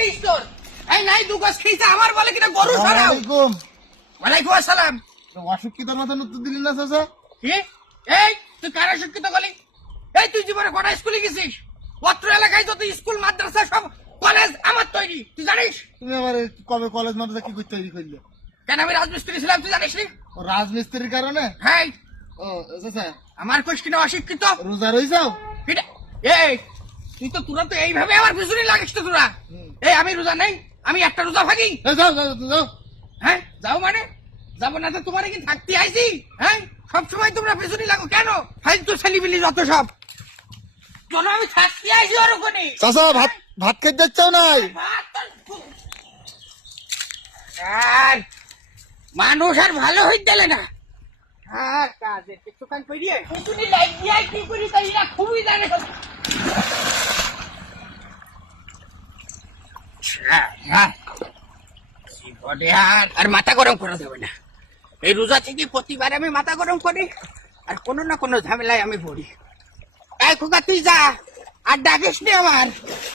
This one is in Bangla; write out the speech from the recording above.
খেয়েছ তোর? এই নাই দু গাছ খেয়েছে আমার বলে কিনা গরু ছাড়াও। ওয়ালাইকুম আসসালাম। অশিক্ষিত মাথার উত্তর দিলি না চাচা? কি? এই তুই কারা শিক্ষিত বলি? এই তুই জীবনে কটা স্কুলে গেছিস? অত্র এলাকায় যত স্কুল মাদ্রাসা সব কলেজ আমার তৈরি, তুই জানিস? তুমি আবার কবে কলেজ মাদ্রাসা কি করতে তৈরি করলে? কেন আমি রাজমিস্ত্রি ছিলাম তুই জানিস নি? ও রাজমিস্ত্রির কারণে? হ্যাঁ ও চাচা আমার কোশ্চিনে অশিক্ষিত। রোজা রইছাও? এটা এই তুই তো তোরা তো এইভাবে আমার পিছনে লাগিস তো তোরা। এই আমি রোজা নেই, আমি একটা রোজা ভাগি। যাও যাও যাও। হ্যাঁ যাও মানে যাবো না তো তোমার কি থাকতে আইছি? হ্যাঁ সবসময় তোমরা পেছনে লাগো কেন? ফাইল তো ছেলিবিলি যত সব কেন আমি থাকতে আইছি ওর ওখানে। চাচা ভাত ভাত খেতে যাচ্ছাও নাই? আর মানুষ আর ভালো হইতে দিলে না। আর কাজের কিছু কান করিয়ে পেছনে লাগিয়ে কি করি তাই এরা খুবই জানে। আর মাথা গরম করা যাবে না। এই রোজা থেকে প্রতিবার আমি মাথা গরম করি আর কোনো না কোনো ঝামেলায় আমি পড়ি। এই খোকা তুই যা আর ডাকিস নি আমার।